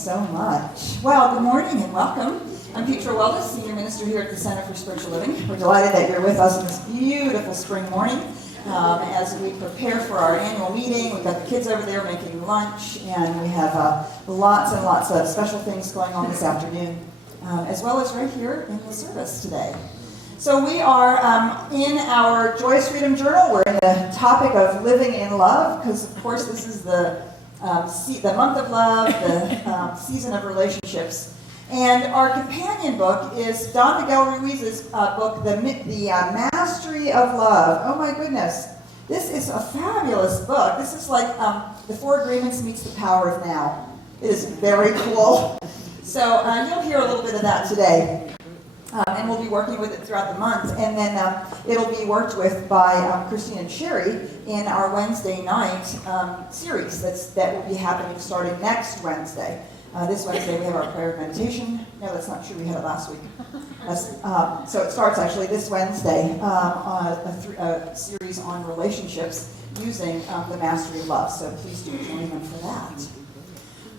so much. Well, good morning and welcome. I'm Petra Weldes, Senior Minister here at the Center for Spiritual Living. We're delighted that you're with us on this beautiful spring morning as we prepare for our annual meeting. We've got the kids over there making lunch, and we have lots and lots of special things going on this afternoon, as well as right here in the service today. So we are in our Joyous Freedom Journal. We're in the topic of living in love, because of course this is the month of love, the season of relationships. And our companion book is Don Miguel Ruiz's book, The Mastery of Love. Oh my goodness, this is a fabulous book. This is like The Four Agreements meets The Power of Now. It is very cool. So you'll hear a little bit of that today. And we'll be working with it throughout the month. And then it'll be worked with by Christine and Sherry in our Wednesday night series that will be happening starting next Wednesday. This Wednesday we have our prayer and meditation. No, that's not true. We had it last week. So it starts actually this Wednesday on a series on relationships using the Mastery of Love. So please do join them for that.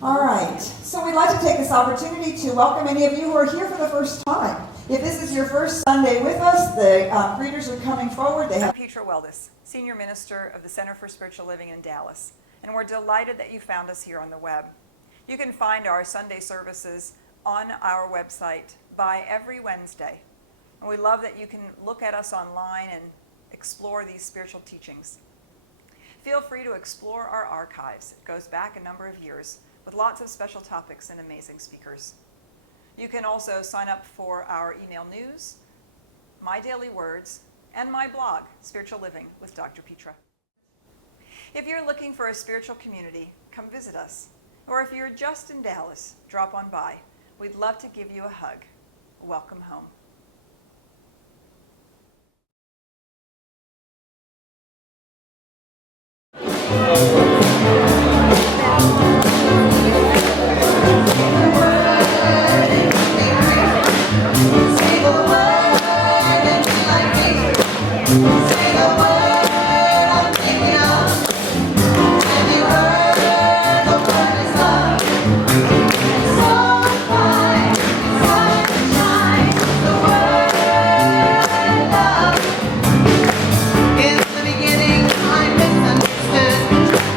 All right. So we'd like to take this opportunity to welcome any of you who are here for the first time. If this is your first Sunday with us, the greeters are coming forward. I'm Petra Weldes, Senior Minister of the Center for Spiritual Living in Dallas, and we're delighted that you found us here on the web. You can find our Sunday services on our website by every Wednesday, and we love that you can look at us online and explore these spiritual teachings. Feel free to explore our archives. It goes back a number of years with lots of special topics and amazing speakers. You can also sign up for our email news, My Daily Words, and my blog, Spiritual Living with Dr. Petra. If you're looking for a spiritual community, come visit us. Or if you're just in Dallas, drop on by. We'd love to give you a hug. Welcome home. In the beginning, I misunderstood.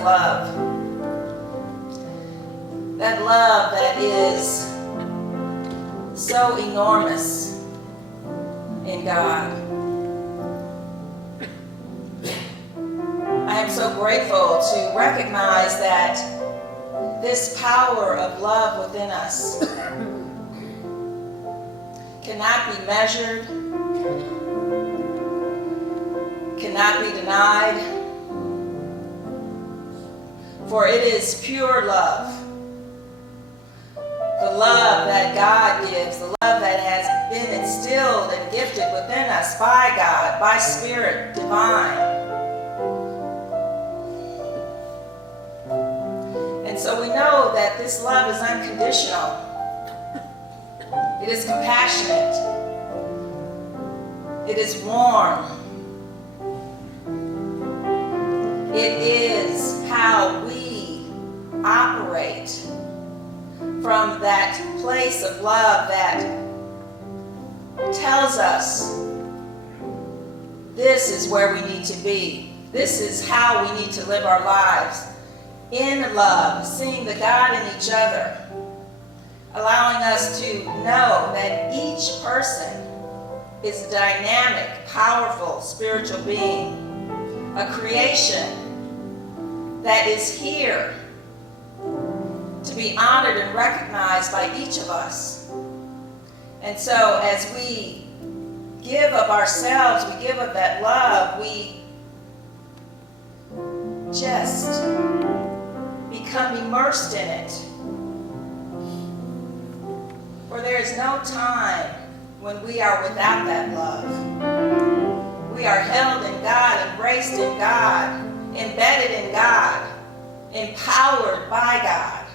of love. That love that is so enormous in God. I am so grateful to recognize that this power of love within us cannot be measured, cannot be denied, for it is pure love. The love that God gives, the love that has been instilled and gifted within us by God, by Spirit divine. And so we know that this love is unconditional. It is compassionate. It is warm. It is how we operate from that place of love that tells us this is where we need to be. This is how we need to live our lives. In love, seeing the God in each other, allowing us to know that each person is a dynamic, powerful, spiritual being, a creation that is here to be honored and recognized by each of us. And so as we give of ourselves, we give of that love, we just become immersed in it. For there is no time when we are without that love. We are held in God, embraced in God, embedded in God, empowered by God.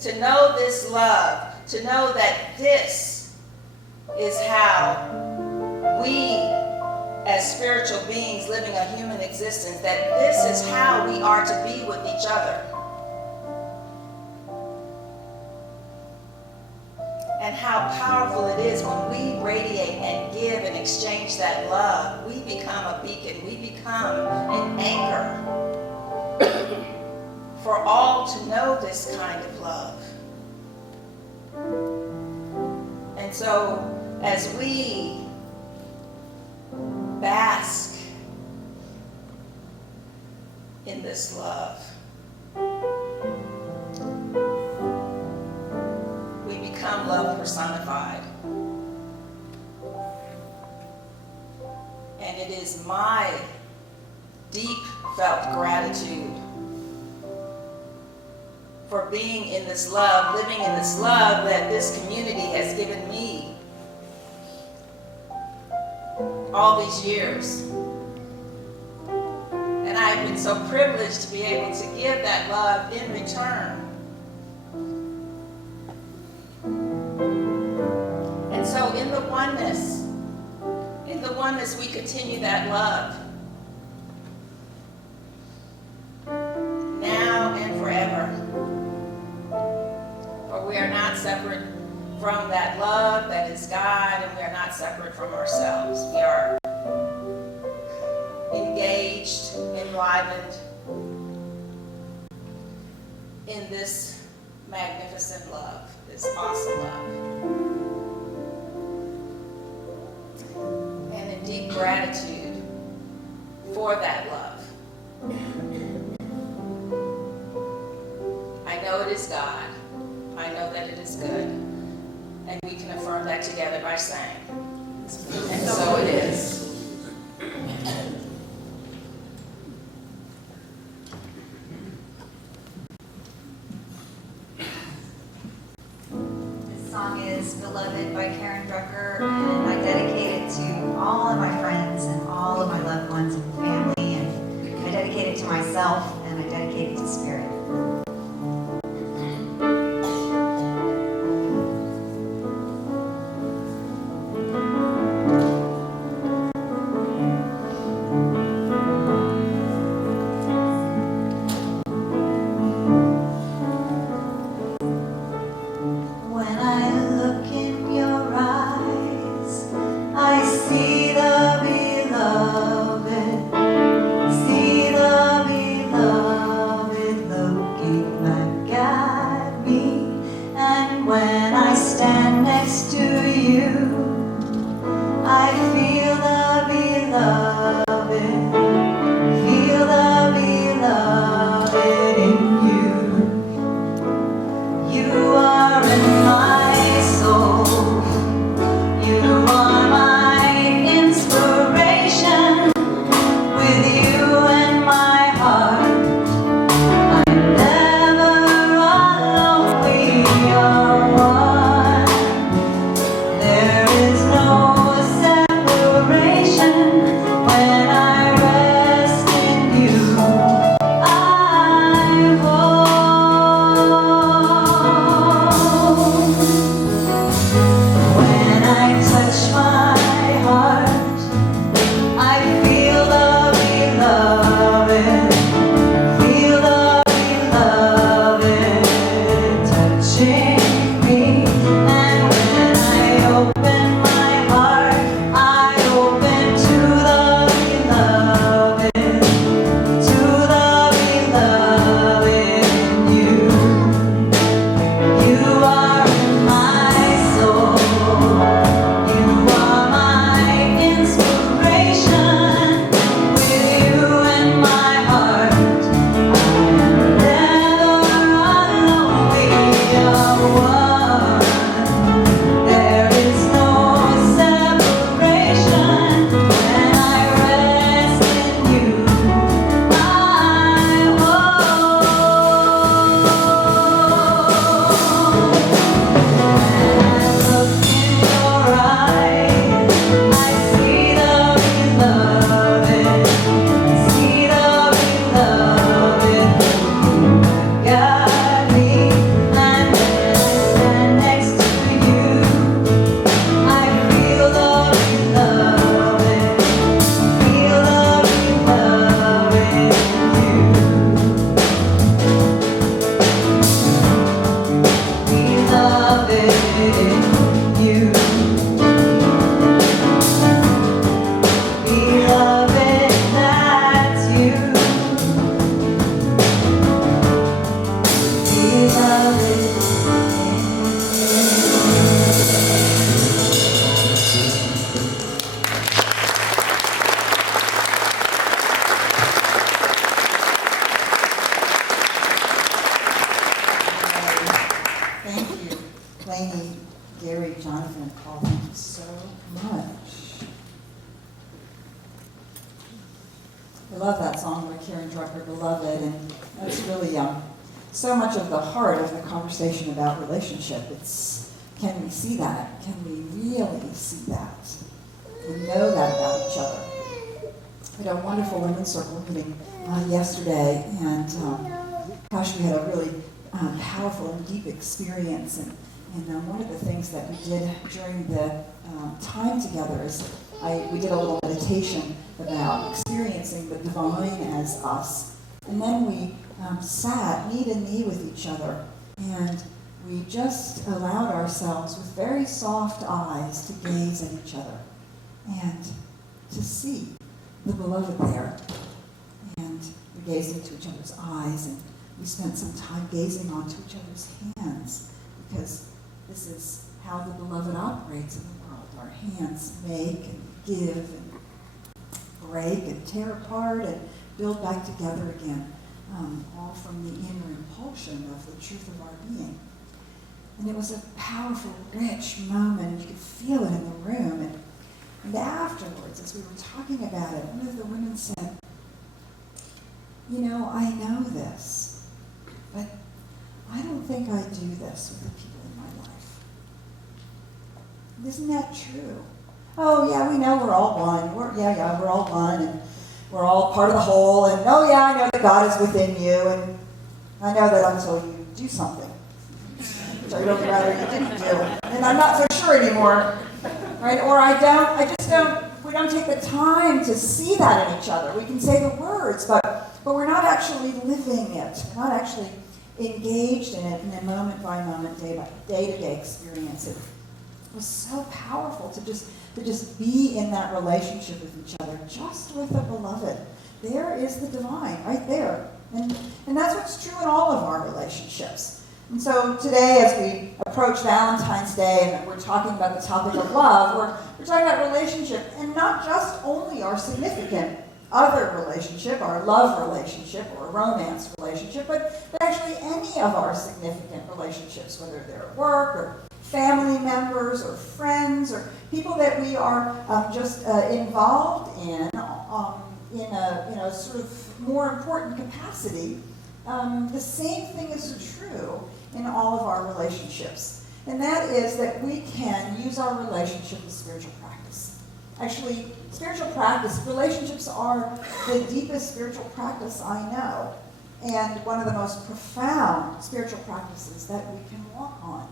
To know this love, to know that this is how we, as spiritual beings living a human existence, that this is how we are to be with each other. And how powerful it is when we radiate and give and exchange that love. We become a beacon. We become an anchor for all to know this kind of love. And so as we bask in this love, we become love personified. And it is my deep felt gratitude for being in this love, living in this love that this community has given me all these years. And I've been so privileged to be able to give that love in return. And so in the oneness we continue that love. Now and forever. For we are not separate from that love that is God, and we are not separate from ourselves. We are engaged, enlivened in this magnificent love, this awesome love. And in deep gratitude for that love. I know it is God. I know that it is good. And we can affirm that together by saying, and so it is. This song is Beloved by Drucker, and I dedicate it to all of my friends and all of my loved ones and family, and I dedicate it to myself, and I dedicate it to Spirit. When I look in your eyes, Lainey, Gary, Jonathan, and Paul, thank you so much. I love that song by Karen Drucker, Beloved, and that's really so much of the heart of the conversation about relationship. It's, can we see that? Can we really see that? And know that about each other? We had a wonderful women's circle meeting yesterday, and gosh, we had a really powerful and deep experience. And one of the things that we did during the time together is we did a little meditation about experiencing the divine as us. And then we sat knee to knee with each other, and we just allowed ourselves with very soft eyes to gaze at each other and to see the beloved there. And we gazed into each other's eyes, and we spent some time gazing onto each other's hands, because this is how the beloved operates in the world. Our hands make and give and break and tear apart and build back together again, all from the inner impulsion of the truth of our being. And it was a powerful, rich moment. You could feel it in the room. And afterwards, as we were talking about it, one of the women said, "You know, I know this, but I don't think I do this with the people in my life." Isn't that true? Oh, yeah, we know we're all one. We're all one, and we're all part of the whole. And oh, yeah, I know that God is within you, and I know that until you do something, which I don't rather you didn't do, and I'm not so sure anymore, right? Or we don't take the time to see that in each other. We can say the words, but we're not actually living it. We're not actually engaged in it in a moment-by-moment, day-to-day experience. It was so powerful to just be in that relationship with each other, just with the beloved. There is the divine, right there. And that's what's true in all of our relationships. And so today, as we approach Valentine's Day and we're talking about the topic of love, we're talking about relationship, and not just only our significant other relationship, our love relationship, or romance relationship, but actually any of our significant relationships, whether they're at work or family members or friends or people that we are just involved in a sort of more important capacity, the same thing is true in all of our relationships. And that is that we can use our relationship as spiritual practice. Actually, spiritual practice, relationships are the deepest spiritual practice I know, and one of the most profound spiritual practices that we can walk on.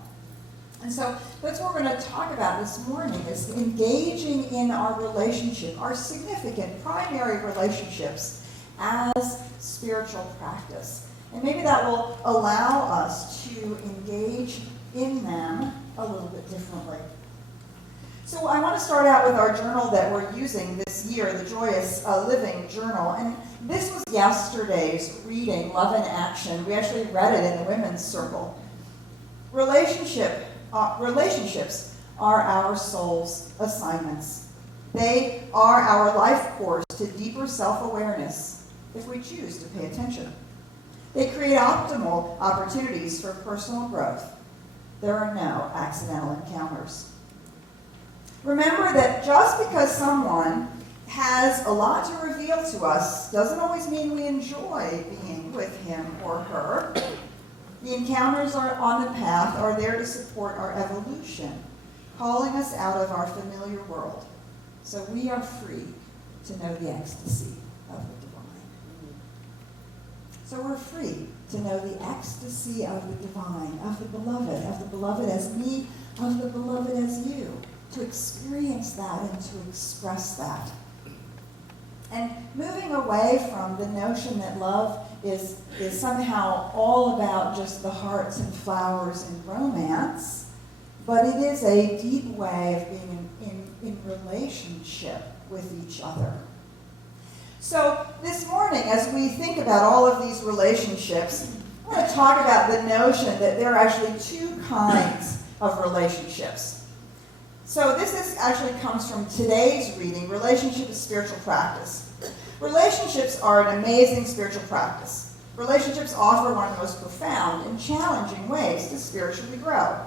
And so that's what we're going to talk about this morning, is engaging in our relationship, our significant primary relationships as spiritual practice. And maybe that will allow us to engage in them a little bit differently. So I want to start out with our journal that we're using this year, the Joyous Living Journal. And this was yesterday's reading, Love in Action. We actually read it in the women's circle. Relationships are our soul's assignments. They are our life course to deeper self-awareness if we choose to pay attention. They create optimal opportunities for personal growth. There are no accidental encounters. Remember that just because someone has a lot to reveal to us doesn't always mean we enjoy being with him or her. The encounters on the path are there to support our evolution, calling us out of our familiar world, so we are free to know the ecstasy of the divine. So we're free to know the ecstasy of the divine, of the beloved as me, of the beloved as you, to experience that and to express that. And moving away from the notion that love is somehow all about just the hearts and flowers and romance, but it is a deep way of being in relationship with each other. So this morning, as we think about all of these relationships, I want to talk about the notion that there are actually two kinds of relationships. So this actually comes from today's reading, Relationship is Spiritual Practice. Relationships are an amazing spiritual practice. Relationships offer one of the most profound and challenging ways to spiritually grow.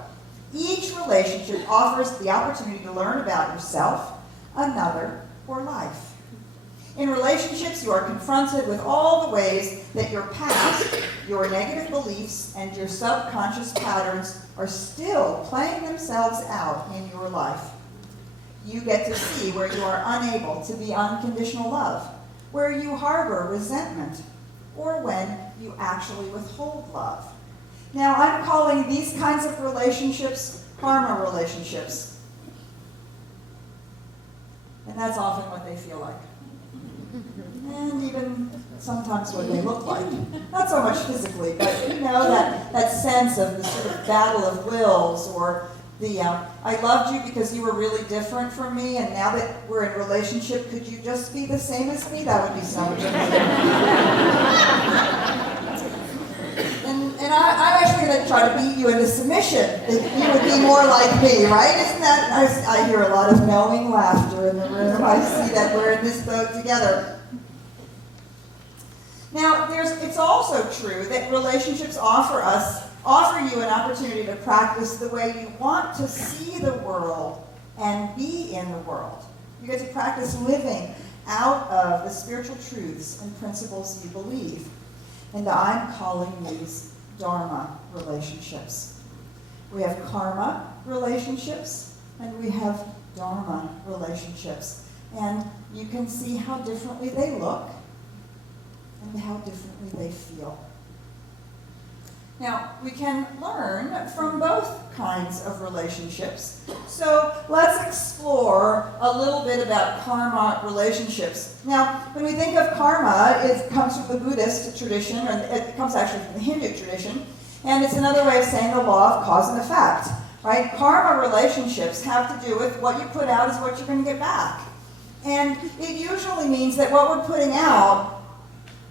Each relationship offers the opportunity to learn about yourself, another, or life. In relationships, you are confronted with all the ways that your past, your negative beliefs, and your subconscious patterns are still playing themselves out in your life. You get to see where you are unable to be unconditional love, where you harbor resentment, or when you actually withhold love. Now, I'm calling these kinds of relationships karma relationships. And that's often what they feel like. And even sometimes what they look like. Not so much physically, but you know, that sense of the sort of battle of wills, or the, I loved you because you were really different from me, and now that we're in a relationship, could you just be the same as me? That would be so much easier. And I'm actually going to try to beat you into submission. That you would be more like me, right? Isn't that, I hear a lot of knowing laughter in the room. I see that we're in this boat together. Now, it's also true that relationships offer you an opportunity to practice the way you want to see the world and be in the world. You get to practice living out of the spiritual truths and principles you believe. And I'm calling these Darma relationships. We have karma relationships, and we have Darma relationships. And you can see how differently they look and how differently they feel. Now, we can learn from both kinds of relationships. So let's explore a little bit about karma relationships. Now, when we think of karma, it comes from the Buddhist tradition, or it comes actually from the Hindu tradition, and it's another way of saying the law of cause and effect, right? Karma relationships have to do with what you put out is what you're going to get back. And it usually means that what we're putting out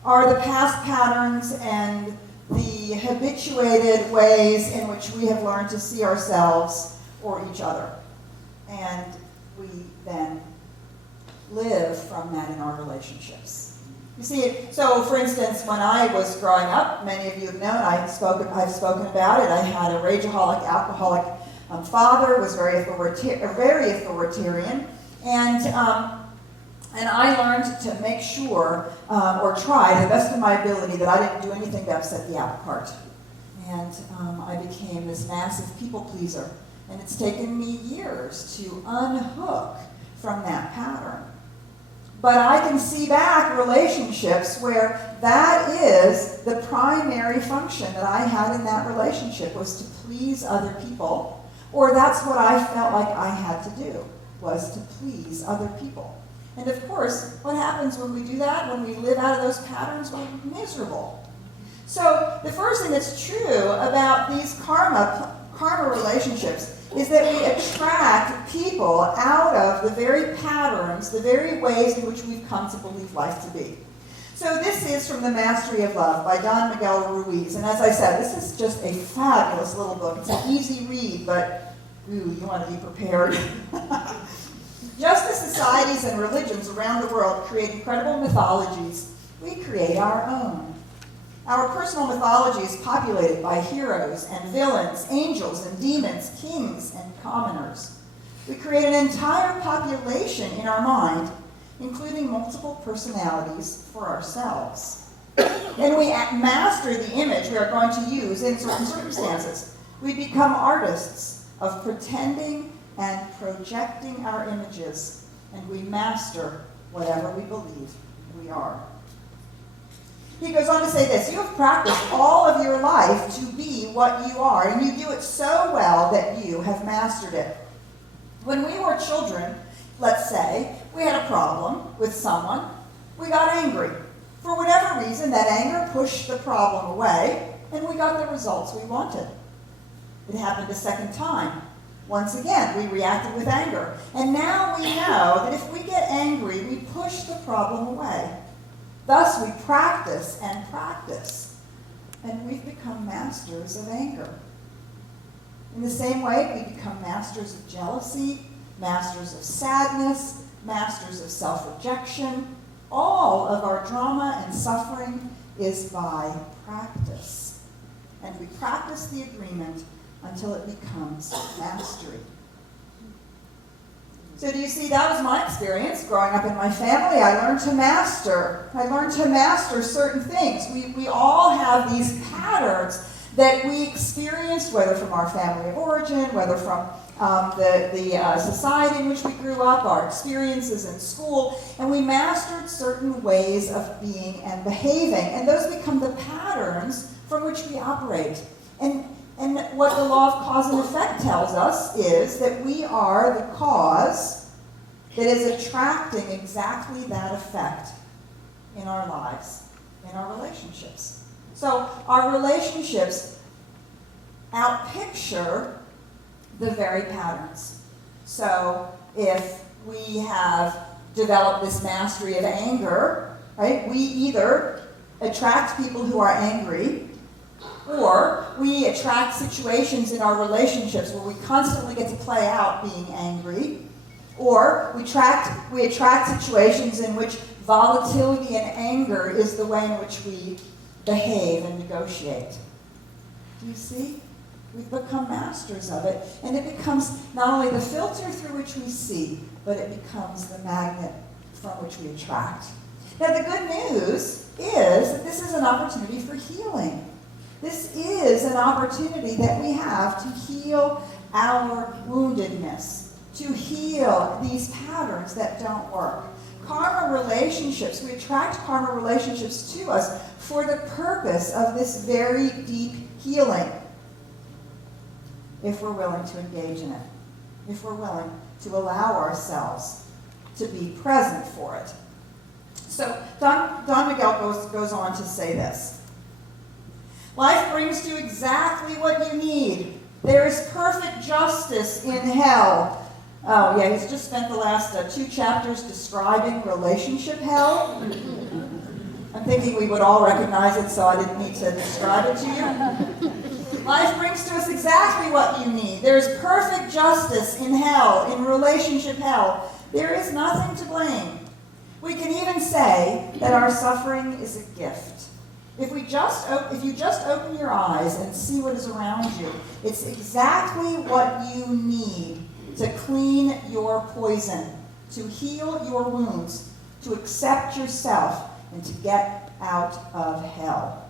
are the past patterns and the habituated ways in which we have learned to see ourselves or each other. And we then live from that in our relationships. You see, so for instance, when I was growing up, many of you have known, I've spoken about it, I had a rageaholic, alcoholic father was very authoritarian, and I learned to make sure, or try to the best of my ability, that I didn't do anything to upset the apple cart. And I became this massive people pleaser. And it's taken me years to unhook from that pattern. But I can see back relationships where that is the primary function that I had in that relationship, was to please other people, or that's what I felt like I had to do, was to please other people. And of course, what happens when we do that, when we live out of those patterns? Well, we're miserable. So the first thing that's true about these karma relationships is that we attract people out of the very patterns, the very ways in which we've come to believe life to be. So this is from The Mastery of Love by Don Miguel Ruiz. And as I said, this is just a fabulous little book. It's an easy read, but ooh, you want to be prepared. Just as societies and religions around the world create incredible mythologies, we create our own. Our personal mythology is populated by heroes and villains, angels and demons, kings and commoners. We create an entire population in our mind, including multiple personalities for ourselves. And we master the image we are going to use in certain circumstances. We become artists of pretending and projecting our images, and we master whatever we believe we are. He goes on to say this: you have practiced all of your life to be what you are, and you do it so well that you have mastered it. When we were children, let's say, we had a problem with someone, we got angry. For whatever reason, that anger pushed the problem away, and we got the results we wanted. It happened a second time. Once again, we reacted with anger. And now we know that if we get angry, we push the problem away. Thus, we practice and practice, and we've become masters of anger. In the same way, we become masters of jealousy, masters of sadness, masters of self-rejection. All of our drama and suffering is by practice. And we practice the agreement until it becomes mastery. So do you see, that was my experience growing up in my family. I learned to master certain things. We all have these patterns that we experienced, whether from our family of origin, whether from the society in which we grew up, our experiences in school, and we mastered certain ways of being and behaving. And those become the patterns from which we operate. And what the law of cause and effect tells us is that we are the cause that is attracting exactly that effect in our lives, in our relationships. So our relationships outpicture the very patterns. So if we have developed this mastery of anger, right, we either attract people who are angry, or we attract situations in our relationships where we constantly get to play out being angry, or we attract situations in which volatility and anger is the way in which we behave and negotiate. Do you see? We've become masters of it, and it becomes not only the filter through which we see, but it becomes the magnet from which we attract. Now, the good news is that this is an opportunity for healing. This is an opportunity that we have to heal our woundedness, to heal these patterns that don't work. Karma relationships, we attract karma relationships to us for the purpose of this very deep healing, if we're willing to engage in it, if we're willing to allow ourselves to be present for it. So Don Miguel goes on to say this: life brings you exactly what you need. There is perfect justice in hell. Oh yeah, he's just spent the last 2 chapters describing relationship hell. I'm thinking we would all recognize it, so I didn't need to describe it to you. Life brings to us exactly what you need. There is perfect justice in hell, in relationship hell. There is nothing to blame. We can even say that our suffering is a gift. If you just open your eyes and see what is around you, it's exactly what you need to clean your poison, to heal your wounds, to accept yourself, and to get out of hell.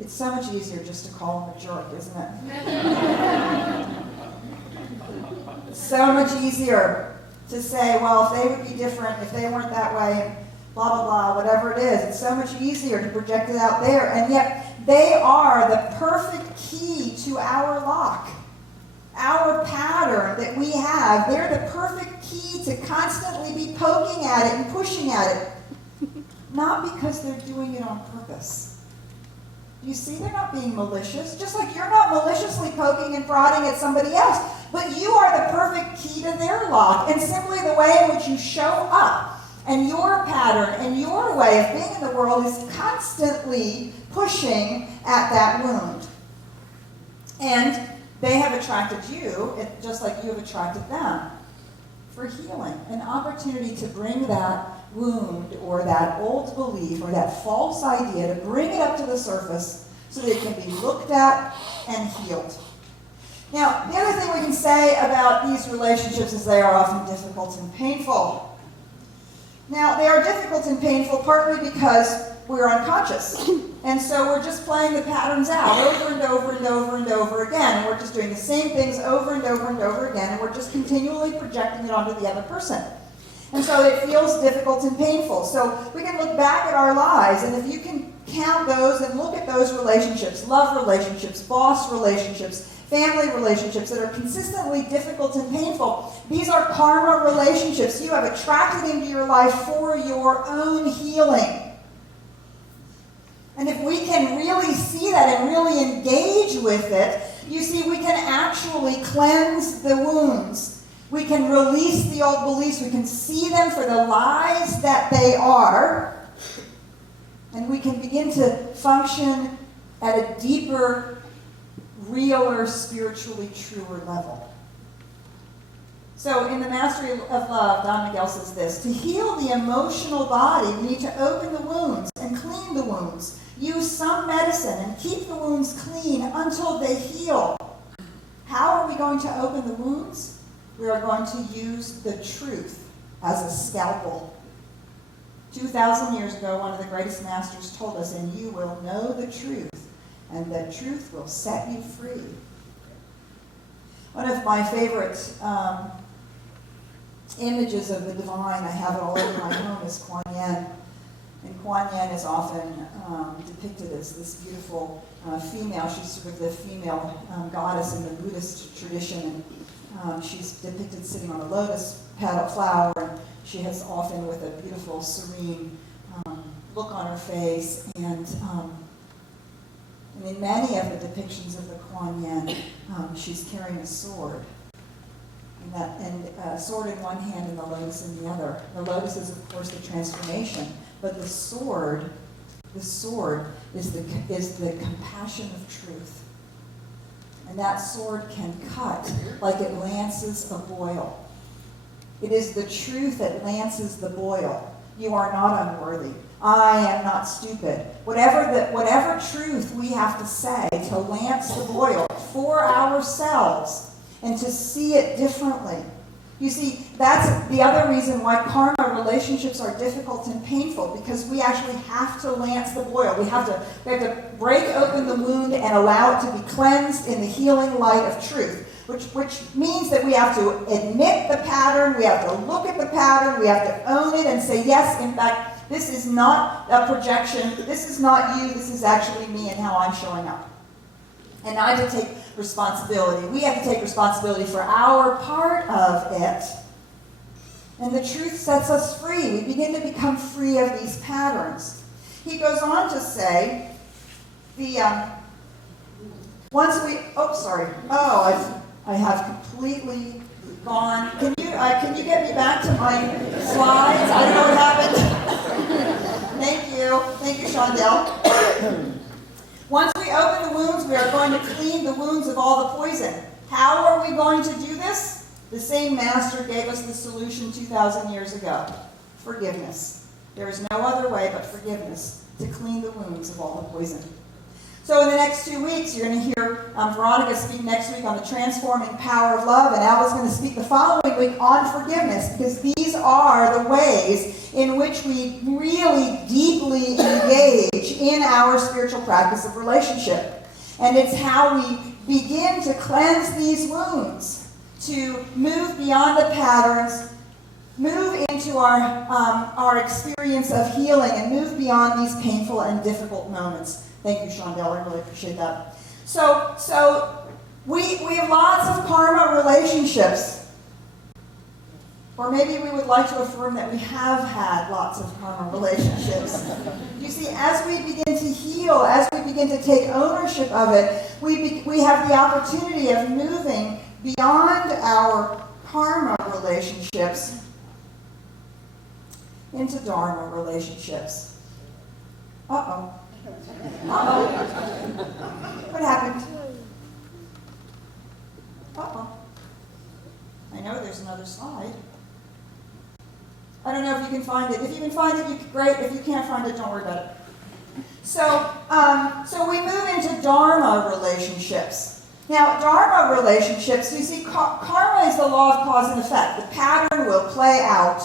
It's so much easier just to call him a jerk, isn't it? It's so much easier to say, well, if they would be different, if they weren't that way, and blah, blah, blah, whatever it is. It's so much easier to project it out there. And yet, they are the perfect key to our lock, our pattern that we have. They're the perfect key to constantly be poking at it and pushing at it. Not because they're doing it on purpose. You see, they're not being malicious, just like you're not maliciously poking and prodding at somebody else, but you are the perfect key to their lock, and simply the way in which you show up and your pattern and your way of being in the world is constantly pushing at that wound. And they have attracted you, just like you have attracted them, for healing, an opportunity to bring that wound or that old belief or that false idea, to bring it up to the surface so that it can be looked at and healed. Now, the other thing we can say about these relationships is they are often difficult and painful. Now, they are difficult and painful partly because we're unconscious. And so we're just playing the patterns out over and over and over and over again. And we're just doing the same things over and over and over again. And we're just continually projecting it onto the other person. And so it feels difficult and painful. So we can look back at our lives, and if you can count those and look at those relationships, love relationships, boss relationships, family relationships that are consistently difficult and painful, these are karma relationships you have attracted into your life for your own healing. And if we can really see that and really engage with it, you see, we can actually cleanse the wounds. We can release the old beliefs. We can see them for the lies that they are. And we can begin to function at a deeper, realer, spiritually truer level. So in the Mastery of Love, Don Miguel says this: to heal the emotional body, we need to open the wounds and clean the wounds. Use some medicine and keep the wounds clean until they heal. How are we going to open the wounds? We are going to use the truth as a scalpel. 2,000 years ago, one of the greatest masters told us, and you will know the truth, and the truth will set you free. One of my favorite images of the divine, I have it all over my home, is Kuan Yin. And Kuan Yin is often depicted as this beautiful female. She's sort of the female goddess in the Buddhist tradition. And she's depicted sitting on a lotus petal flower, and she has often with a beautiful, serene look on her face. And in many of the depictions of the Kuan Yin, she's carrying a sword. And a sword in one hand and the lotus in the other. The lotus is, of course, the transformation, but the sword is the compassion of truth. And that sword can cut like it lances a boil. It is the truth that lances the boil. You are not unworthy. I am not stupid. Whatever truth we have to say to lance the boil for ourselves and to see it differently. You see, that's the other reason why karma relationships are difficult and painful, because we actually have to lance the boil. We have to break open the wound and allow it to be cleansed in the healing light of truth, which means that we have to admit the pattern, we have to look at the pattern, we have to own it and say, yes, in fact, this is not a projection, this is not you, this is actually me and how I'm showing up. And I have to take responsibility. We have to take responsibility for our part of it. And the truth sets us free. We begin to become free of these patterns. He goes on to say, I have completely gone. Can you get me back to my slides? I don't know what happened. Thank you, Shondell. Once we open the wounds, we are going to clean the wounds of all the poison. How are we going to do this? The same master gave us the solution 2,000 years ago. Forgiveness. There is no other way but forgiveness to clean the wounds of all the poison. So in the next 2 weeks, you're going to hear Veronica speak next week on the transforming power of love, and Al is going to speak the following week on forgiveness, because these are the ways in which we really deeply engage in our spiritual practice of relationship. And it's how we begin to cleanse these wounds, to move beyond the patterns, move into our experience of healing, and move beyond these painful and difficult moments. Thank you, Shondell. I really appreciate that. So we have lots of karma relationships. Or maybe we would like to affirm that we have had lots of karma relationships. You see, as we begin to heal, as we begin to take ownership of it, we have the opportunity of moving beyond our karma relationships into Dharma relationships. Uh-oh. Uh-oh. What happened? Uh-oh. I know there's another slide. I don't know if you can find it. If you can find it, great. If you can't find it, don't worry about it. So we move into Dharma relationships. Now, Dharma relationships, you see, karma is the law of cause and effect. The pattern will play out.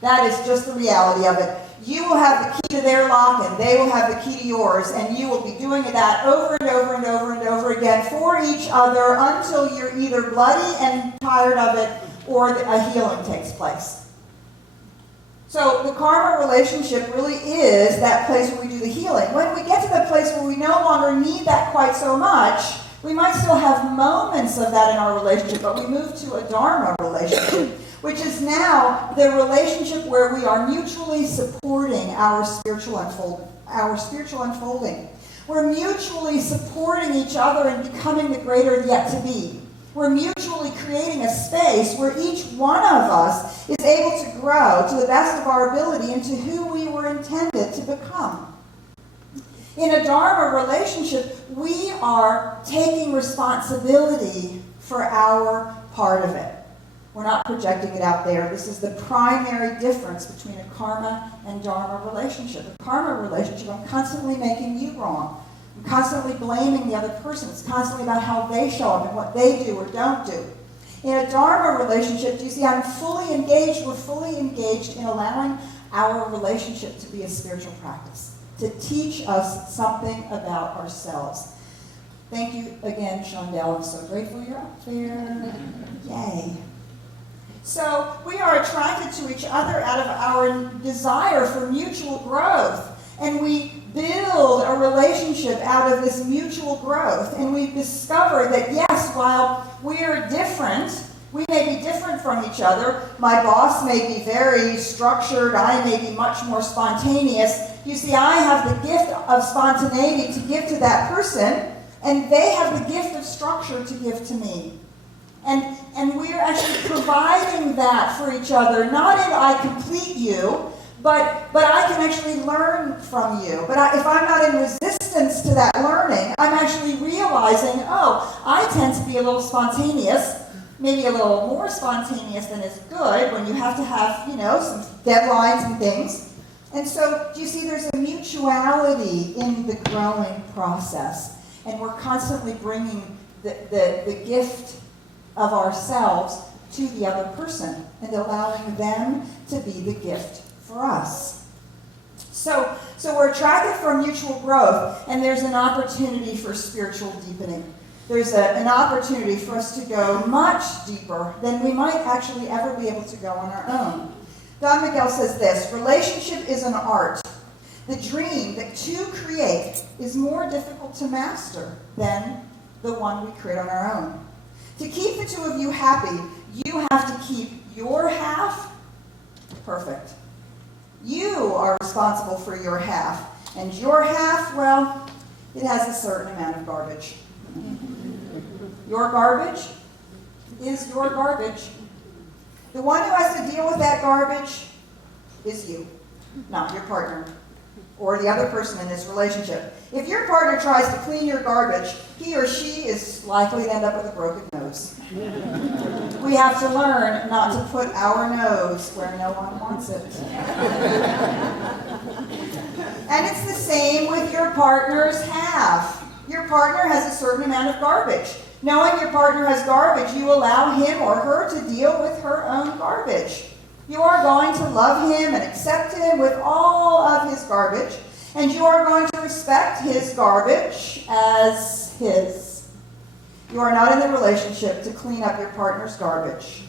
That is just the reality of it. You will have the key to their lock, and they will have the key to yours, and you will be doing that over and over and over and over again for each other until you're either bloody and tired of it, or a healing takes place. So the karma relationship really is that place where we do the healing. When we get to the place where we no longer need that quite so much, we might still have moments of that in our relationship, but we move to a Dharma relationship, which is now the relationship where we are mutually supporting our spiritual unfolding. We're mutually supporting each other and becoming the greater yet to be. We're mutually creating a space where each one of us is able to grow to the best of our ability into who we were intended to become. In a Dharma relationship, we are taking responsibility for our part of it. We're not projecting it out there. This is the primary difference between a karma and Dharma relationship. A karma relationship, I'm constantly making you wrong. I'm constantly blaming the other person. It's constantly about how they show up and what they do or don't do. In a Dharma relationship, do you see, I'm fully engaged, we're fully engaged in allowing our relationship to be a spiritual practice, to teach us something about ourselves. Thank you again, Shondell. I'm so grateful you're up there. Yay. So we are attracted to each other out of our desire for mutual growth. And we build a relationship out of this mutual growth. And we discover that, yes, while we're different, we may be different from each other. My boss may be very structured. I may be much more spontaneous. You see, I have the gift of spontaneity to give to that person, and they have the gift of structure to give to me. And we're actually providing that for each other, not in I complete you, but I can actually learn from you. But if I'm not in resistance to that learning, I'm actually realizing, oh, I tend to be a little spontaneous, maybe a little more spontaneous than is good when you have to have, some deadlines and things. And so, do you see, there's a mutuality in the growing process. And we're constantly bringing the gift of ourselves to the other person and allowing them to be the gift for us. So we're attracted for mutual growth, and there's an opportunity for spiritual deepening. There's an opportunity for us to go much deeper than we might actually ever be able to go on our own. Don Miguel says this: relationship is an art. The dream that two create is more difficult to master than the one we create on our own. To keep the two of you happy, you have to keep your half perfect. You are responsible for your half, and your half, well, it has a certain amount of garbage. Your garbage is your garbage. The one who has to deal with that garbage is you, not your partner or the other person in this relationship. If your partner tries to clean your garbage, he or she is likely to end up with a broken nose. We have to learn not to put our nose where no one wants it. And it's the same with your partner's half. Your partner has a certain amount of garbage. Knowing your partner has garbage, you allow him or her to deal with her own garbage. You are going to love him and accept him with all of his garbage, and you are going to respect his garbage as his. You are not in the relationship to clean up your partner's garbage.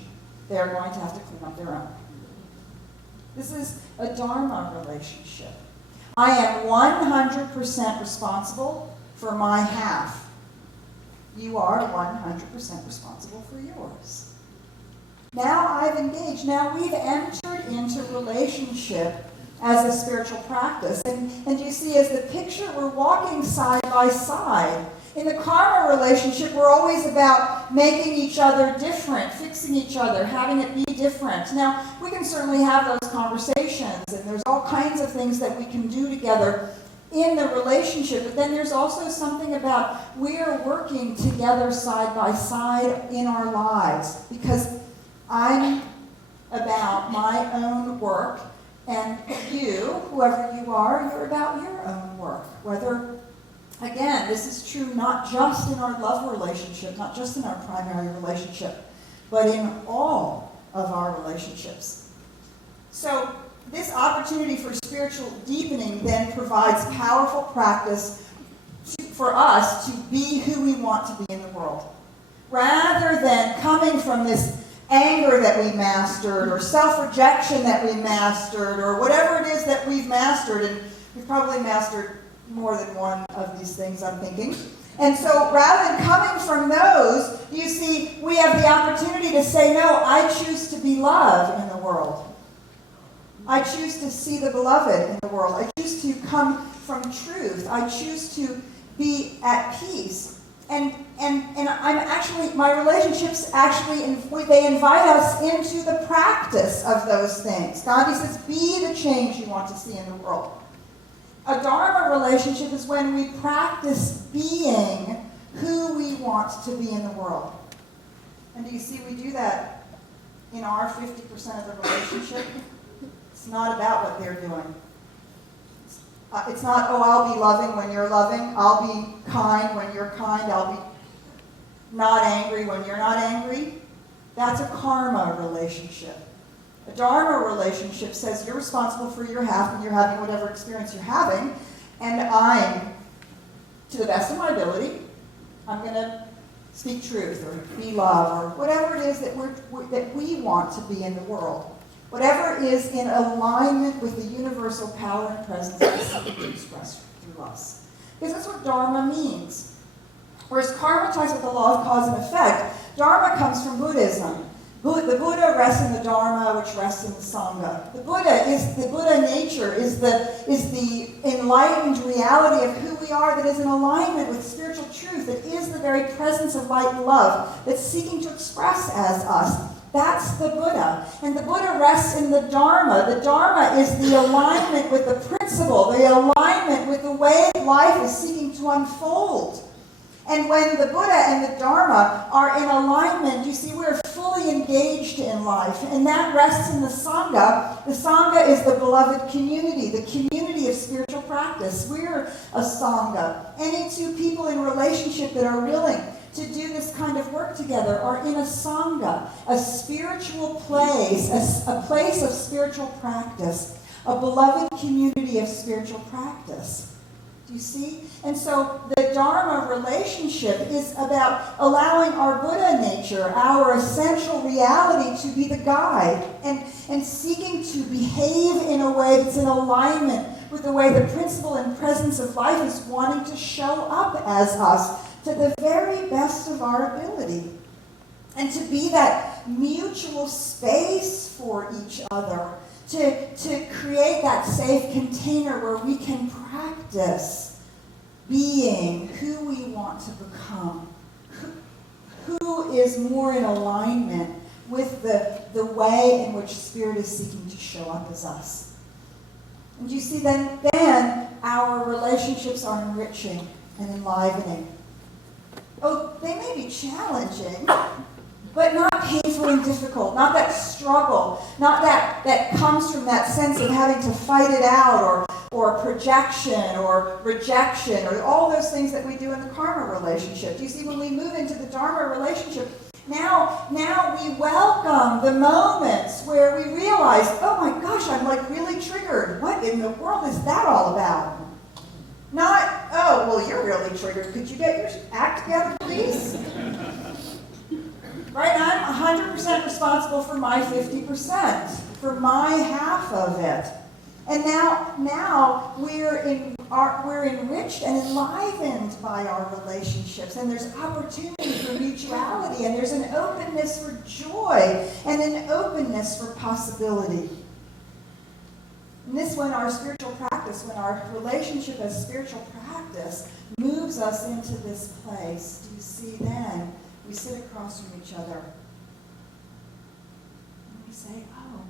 They are going to have to clean up their own. This is a Darma relationship. I am 100% responsible for my half. You are 100% responsible for yours. Now I've engaged. Now we've entered into relationship as a spiritual practice. And you see, as the picture, we're walking side by side. In the karma relationship, we're always about making each other different, fixing each other, having it be different. Now, we can certainly have those conversations, and there's all kinds of things that we can do together in the relationship, but then there's also something about we're working together side by side in our lives, because I'm about my own work, and you, whoever you are, you're about your own work. Whether, again, this is true not just in our love relationship, not just in our primary relationship, but in all of our relationships. So this opportunity for spiritual deepening then provides powerful practice for us to be who we want to be in the world. Rather than coming from this anger that we mastered, or self-rejection that we mastered, or whatever it is that we've mastered, and we've probably mastered more than one of these things, I'm thinking. And so rather than coming from those, you see, we have the opportunity to say, no, I choose to be love in the world. I choose to see the beloved in the world. I choose to come from truth. I choose to be at peace. And I'm actually, my relationships actually, they invite us into the practice of those things. Gandhi says, be the change you want to see in the world. A Dharma relationship is when we practice being who we want to be in the world. And do you see we do that in our 50% of the relationship? It's not about what they're doing. It's not, oh, I'll be loving when you're loving. I'll be kind when you're kind. I'll be not angry when you're not angry. That's a karma relationship. A Dharma relationship says you're responsible for your half and you're having whatever experience you're having, and I'm, to the best of my ability, I'm going to speak truth or be love or whatever it is that we want to be in the world. Whatever is in alignment with the universal power and presence that is seeking to express through us. Because that's what Dharma means. Whereas karma ties with the law of cause and effect, Dharma comes from Buddhism. The Buddha rests in the Dharma, which rests in the Sangha. The Buddha nature is the enlightened reality of who we are that is in alignment with spiritual truth, that is the very presence of light and love, that's seeking to express as us. That's the Buddha. And the Buddha rests in the Dharma. The Dharma is the alignment with the principle, the alignment with the way life is seeking to unfold. And when the Buddha and the Dharma are in alignment, you see, we're fully engaged in life. And that rests in the Sangha. The Sangha is the beloved community, the community of spiritual practice. We're a Sangha. Any two people in relationship that are willing to do this kind of work together are in a Sangha, a spiritual place, a place of spiritual practice, a beloved community of spiritual practice. Do you see? And so the Dharma relationship is about allowing our Buddha nature, our essential reality, to be the guide and seeking to behave in a way that's in alignment with the way the principle and presence of life is wanting to show up as us to the very best of our ability. And to be that mutual space for each other, to create that safe container where we can practice being who we want to become, who is more in alignment with the way in which Spirit is seeking to show up as us. And you see, then our relationships are enriching and enlivening. Oh, they may be challenging, but not painful and difficult, not that struggle, not that comes from that sense of having to fight it out or projection or rejection or all those things that we do in the karma relationship. You see, when we move into the Dharma relationship, now we welcome the moments where we realize, oh my gosh, I'm like really triggered. What in the world is that all about? Not, oh, well, you're really triggered. Could you get your act together, please? Right? I'm 100% responsible for my 50%, for my half of it. And now we're enriched and enlivened by our relationships, and there's opportunity for mutuality, and there's an openness for joy, and an openness for possibility. And this, when our spiritual practice, when our relationship as spiritual practice moves us into this place, do you see then? We sit across from each other, and we say, oh,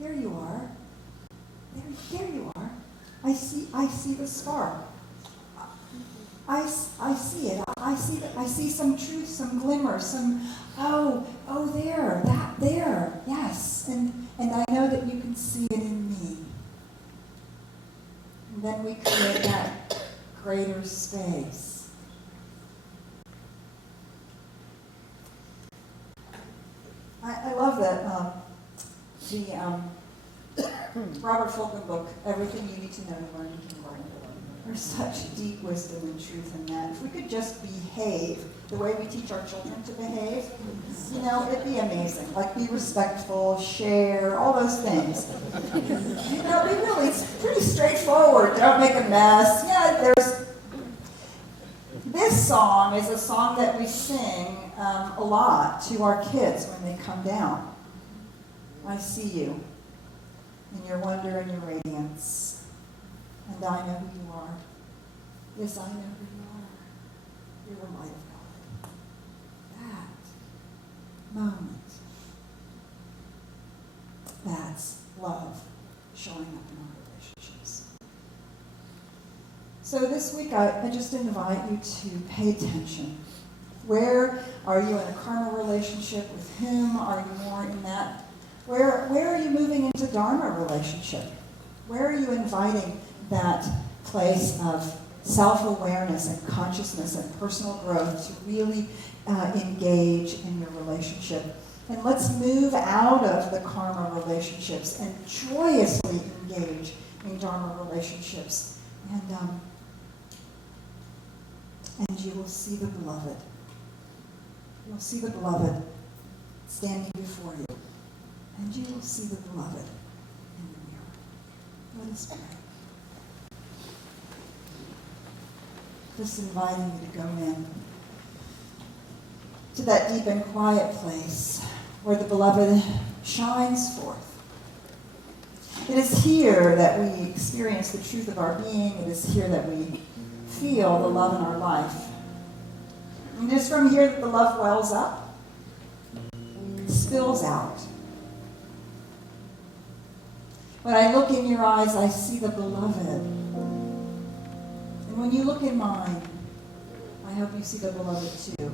there you are. There you are. I see the spark. I see it. I see some truth, some glimmer, some, there, yes. And I know that you can see it in me. And then we create that greater space. I love that Robert Fulton book, Everything You Need to Know to Learn to Learn. There's such deep wisdom and truth in that. If we could just behave the way we teach our children to behave, it'd be amazing. Like, be respectful, share, all those things. It's pretty straightforward. Don't make a mess. This song is a song that we sing a lot to our kids when they come down. I see you in your wonder and your radiance, and I know who you are. Yes, I know who you are. You're the light of God. That moment, that's love showing up in our relationships. So this week, I just invite you to pay attention. Where are you in a karma relationship? With whom are you more in that? Where are you moving into Dharma relationship? Where are you inviting that place of self-awareness and consciousness and personal growth to really engage in your relationship? And let's move out of the karma relationships and joyously engage in Dharma relationships. And you will see the beloved. You'll see the beloved standing before you. And you will see the beloved in the mirror. Let us pray. Just inviting you to go in to that deep and quiet place where the beloved shines forth. It is here that we experience the truth of our being. It is here that we feel the love in our life. And it is from here that the love wells up, spills out. When I look in your eyes, I see the beloved. And when you look in mine, I hope you see the beloved too.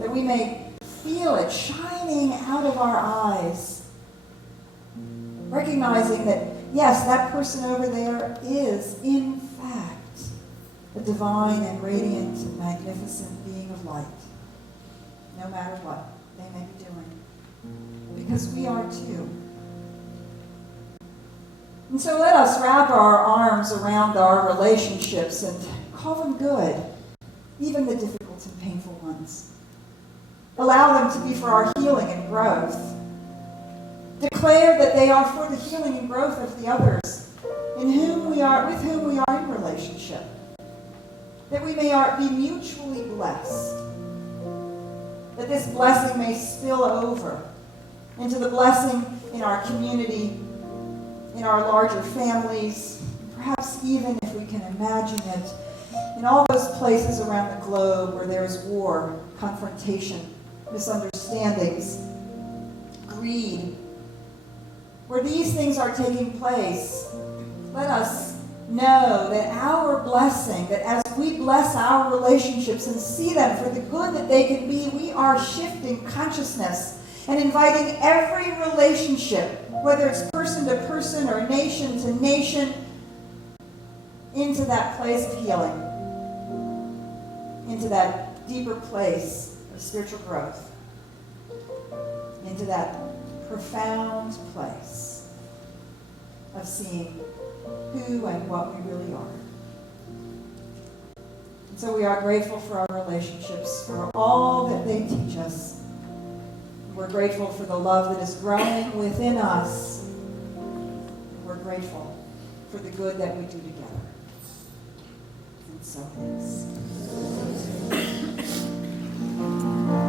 That we may feel it shining out of our eyes. Recognizing that, yes, that person over there is, in fact, a divine and radiant and magnificent being of light. No matter what they may be doing. Because we are too. And so let us wrap our arms around our relationships and call them good, even the difficult and painful ones. Allow them to be for our healing and growth. Declare that they are for the healing and growth of the others with whom we are in relationship. That we may be mutually blessed. That this blessing may spill over into the blessing in our community, in our larger families, perhaps even, if we can imagine it, in all those places around the globe where there is war, confrontation, misunderstandings, greed. Where these things are taking place, let us know that our blessing, that as we bless our relationships and see them for the good that they can be, we are shifting consciousness and inviting every relationship, whether it's person to person or nation to nation, into that place of healing, into that deeper place of spiritual growth, into that profound place of seeing who and what we really are. And so we are grateful for our relationships, for all that they teach us. We're grateful for the love that is growing within us. We're grateful for the good that we do together. And so it is.